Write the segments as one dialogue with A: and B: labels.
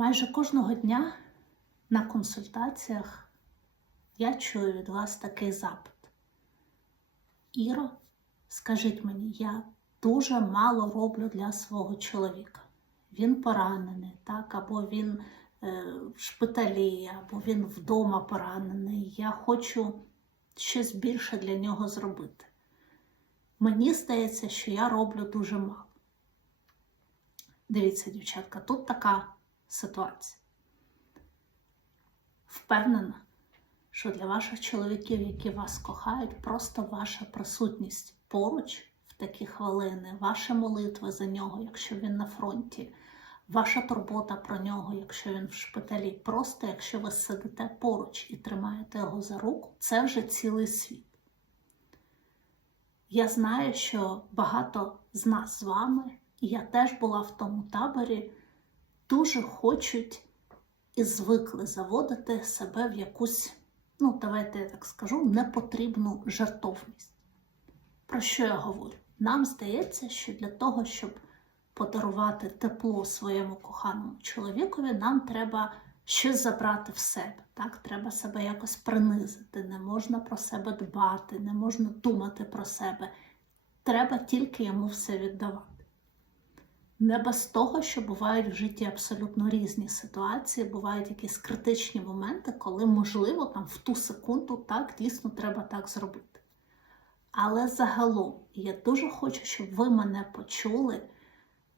A: Майже кожного дня на консультаціях я чую від вас такий запит. Іро, скажіть мені, я дуже мало роблю для свого чоловіка. Він поранений, так, або він е, в шпиталі, або він вдома поранений. Я хочу щось більше для нього зробити. Мені здається, що я роблю дуже мало. Дивіться, дівчатка, тут така ситуація. Впевнена, що для ваших чоловіків, які вас кохають, просто ваша присутність поруч в такі хвилини, ваша молитва за нього, якщо він на фронті, ваша турбота про нього, якщо він в шпиталі, просто якщо ви сидите поруч і тримаєте його за руку, це вже цілий світ. Я знаю, що багато з нас з вами, і я теж була в тому таборі, дуже хочуть і звикли заводити себе в якусь, ну, давайте я так скажу, непотрібну жертовність. Про що я говорю? Нам здається, що для того, щоб подарувати тепло своєму коханому чоловікові, нам треба щось забрати в себе. Так? Треба себе якось принизити, не можна про себе дбати, не можна думати про себе. Треба тільки йому все віддавати. Не без того, що бувають в житті абсолютно різні ситуації, бувають якісь критичні моменти, коли, можливо, там в ту секунду так дійсно треба так зробити. Але загалом я дуже хочу, щоб ви мене почули,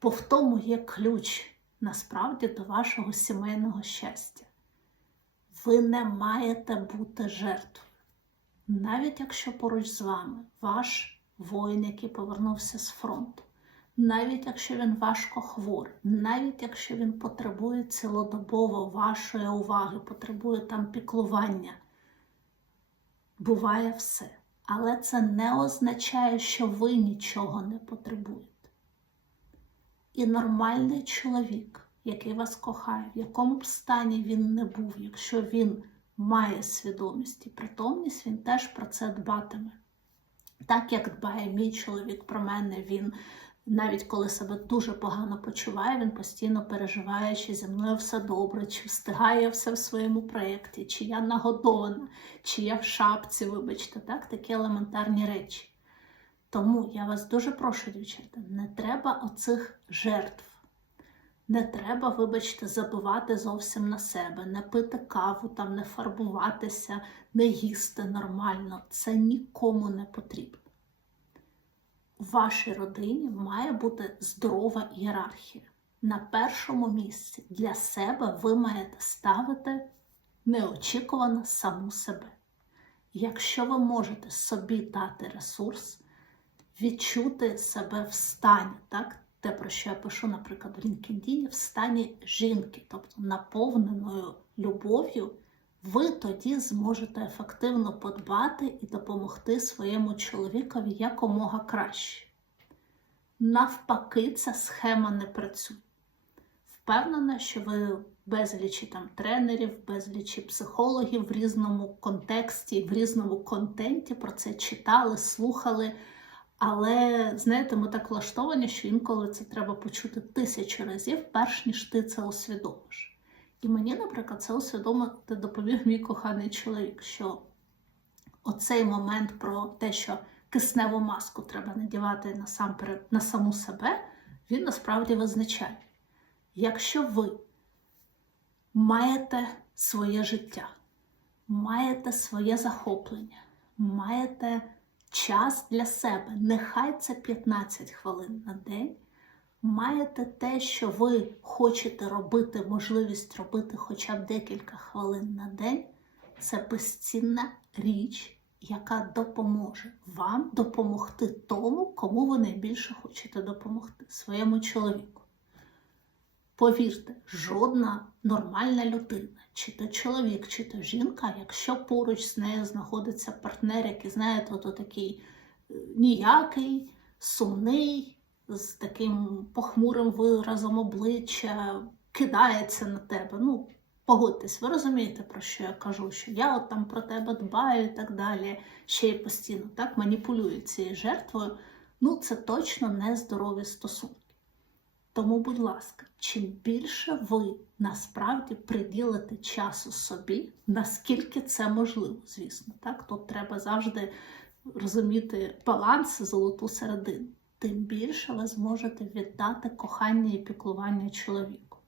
A: бо в тому є ключ насправді до вашого сімейного щастя. Ви не маєте бути жертвою. Навіть якщо поруч з вами ваш воїн, який повернувся з фронту, навіть якщо він важко хворий, навіть якщо він потребує цілодобово вашої уваги, потребує там піклування, буває все. Але це не означає, що ви нічого не потребуєте. І нормальний чоловік, який вас кохає, в якому б стані він не був, якщо він має свідомість і притомність, він теж про це дбатиме. Так як дбає мій чоловік про мене, він навіть коли себе дуже погано почуває, він постійно переживає, чи зі мною все добре, чи встигає все в своєму проєкті, чи я нагодована, чи я в шапці, вибачте, так, такі елементарні речі. Тому я вас дуже прошу, дівчата, не треба оцих жертв. Не треба, вибачте, забивати зовсім на себе, не пити каву, там, не фарбуватися, не їсти нормально. Це нікому не потрібно. У вашій родині має бути здорова ієрархія. На першому місці для себе ви маєте ставити неочікувано саму себе. Якщо ви можете собі дати ресурс, відчути себе в стані, так? те, про що я пишу, наприклад, в LinkedIn, в стані жінки, тобто наповненою любов'ю, ви тоді зможете ефективно подбати і допомогти своєму чоловікові якомога краще. Навпаки, ця схема не працює. Впевнена, що ви безлічі там тренерів, безлічі психологів в різному контексті, в різному контенті про це читали, слухали. Але, знаєте, ми так влаштовані, що інколи це треба почути тисячу разів, перш ніж ти це усвідомиш. І мені, наприклад, це усвідомити допоміг мій коханий чоловік, що оцей момент про те, що кисневу маску треба надівати насамперед на саму себе, він насправді визначає. Якщо ви маєте своє життя, маєте своє захоплення, маєте час для себе, нехай це 15 хвилин на день, маєте те, що ви хочете робити, можливість робити хоча б декілька хвилин на день, це безцінна річ, яка допоможе вам допомогти тому, кому ви найбільше хочете допомогти, своєму чоловіку. Повірте, жодна нормальна людина, чи то чоловік, чи то жінка, якщо поруч з нею знаходиться партнер, який, знаєте, ото такий е, ніякий, сумний, з таким похмурим виразом обличчя, кидається на тебе. Ну, погодьтесь, ви розумієте, про що я кажу, що я от там про тебе дбаю і так далі, ще й постійно так маніпулюю цією жертвою. Ну, це точно не здорові стосунки. Тому, будь ласка, чим більше ви насправді приділите часу собі, наскільки це можливо, звісно, так тут треба завжди розуміти баланс, золоту середину, тим більше ви зможете віддати кохання і піклування чоловіку.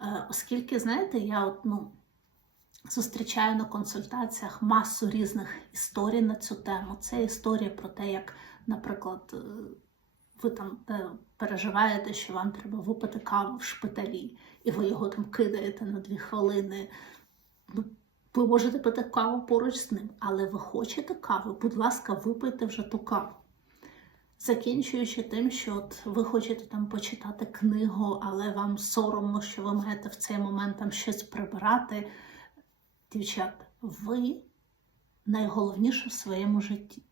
A: Е, Оскільки, знаєте, я от, ну, зустрічаю на консультаціях масу різних історій на цю тему. Це історія про те, як, наприклад, е, ви там е, переживаєте, що вам треба випити каву в шпиталі, і ви його там кидаєте на дві хвилини. Ну, ви можете пити каву поруч з ним, але ви хочете каву, будь ласка, випийте вже ту каву. Закінчуючи тим, що от ви хочете там почитати книгу, але вам соромно, що ви маєте в цей момент там щось прибирати. Дівчата, ви найголовніше в своєму житті.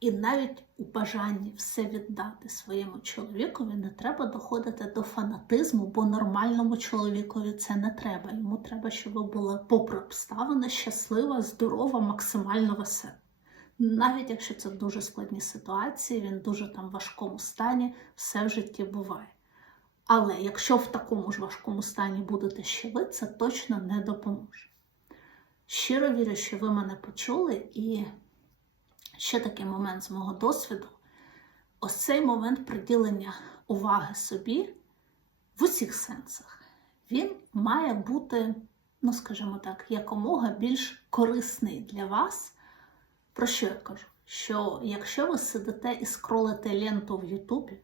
A: І навіть у бажанні все віддати своєму чоловікові не треба доходити до фанатизму, бо нормальному чоловікові це не треба. Йому треба, щоб ви були попри обставини щаслива, здорова, максимально весела. Навіть якщо це дуже складні ситуації, він дуже там важкому стані, все в житті буває. Але якщо в такому ж важкому стані будете ще ви, це точно не допоможе. Щиро вірю, що ви мене почули, і ще такий момент з мого досвіду: ось цей момент приділення уваги собі в усіх сенсах, він має бути, ну скажімо так, якомога більш корисний для вас. Про що я кажу? Що якщо ви сидите і скролите ленту в Ютубі,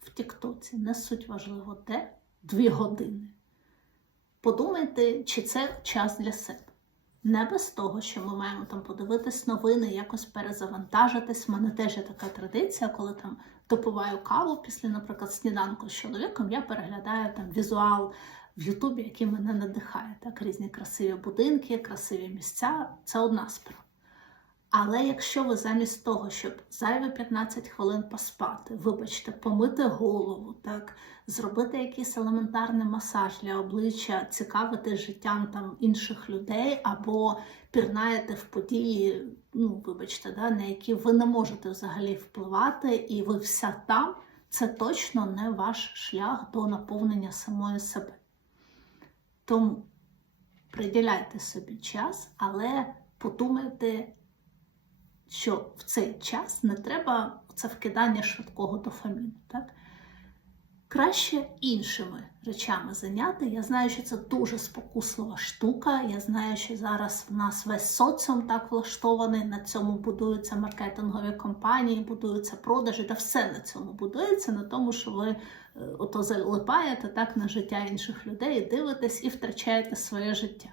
A: в Тіктоці, не суть важливо де, дві години, подумайте, чи це час для себе. Не без того, що ми маємо там подивитись новини, якось перезавантажитись. У мене теж є така традиція, коли там допиваю каву після, наприклад, сніданку з чоловіком, я переглядаю там візуал в Ютубі, який мене надихає. Так, різні красиві будинки, красиві місця це одна справа. Але якщо ви замість того, щоб зайві 15 хвилин поспати, вибачте, помити голову, так, зробити якийсь елементарний масаж для обличчя, цікавити життям там інших людей, або пірнаєте в події, ну, вибачте, да, на які ви не можете взагалі впливати, і ви вся там, це точно не ваш шлях до наповнення самої себе. Тому приділяйте собі час, але подумайте що в цей час не треба це вкидання швидкого дофаміну. Так? Краще іншими речами зайняти. Я знаю, що це дуже спокуслива штука. Я знаю, що зараз в нас весь соціум так влаштований, на цьому будуються маркетингові компанії, будуються продажі, та все на цьому будується, на тому, що ви е, ото залипаєте так на життя інших людей, дивитесь і втрачаєте своє життя.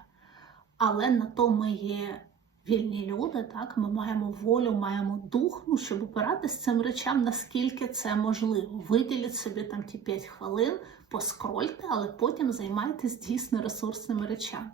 A: Але на то ми є вільні люди, так, ми маємо волю, маємо дух, ну, щоб опиратися цим речам, наскільки це можливо. Виділіть собі там ті 5 хвилин, поскрольте, але потім займайтесь дійсно ресурсними речами.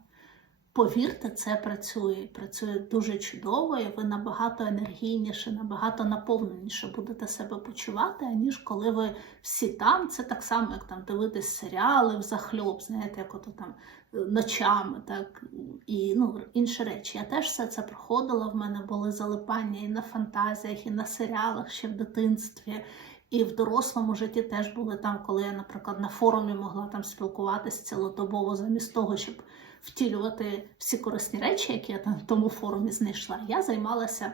A: Повірте, це працює. Працює дуже чудово, і ви набагато енергійніше, набагато наповненіше будете себе почувати, аніж коли ви всі там. Це так само, як там дивитись серіали в захльоб, знаєте, як ото там е, ночами, так і ну, інші речі. Я теж все це проходила. В мене були залипання і на фантазіях, і на серіалах ще в дитинстві. І в дорослому житті теж були там, коли я, наприклад, на форумі могла там спілкуватися цілодобово, замість того, щоб втілювати всі корисні речі, які я там в тому форумі знайшла. Я займалася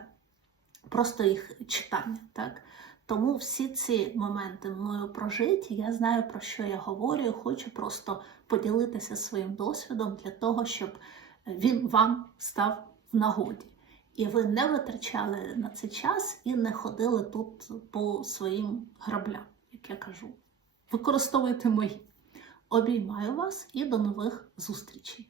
A: просто їх читанням. Так? Тому всі ці моменти мною прожиті, я знаю, про що я говорю, хочу просто поділитися своїм досвідом для того, щоб він вам став в нагоді. І ви не витрачали на цей час і не ходили тут по своїм граблям, як я кажу. Використовуйте мої. Обіймаю вас і до нових зустрічей!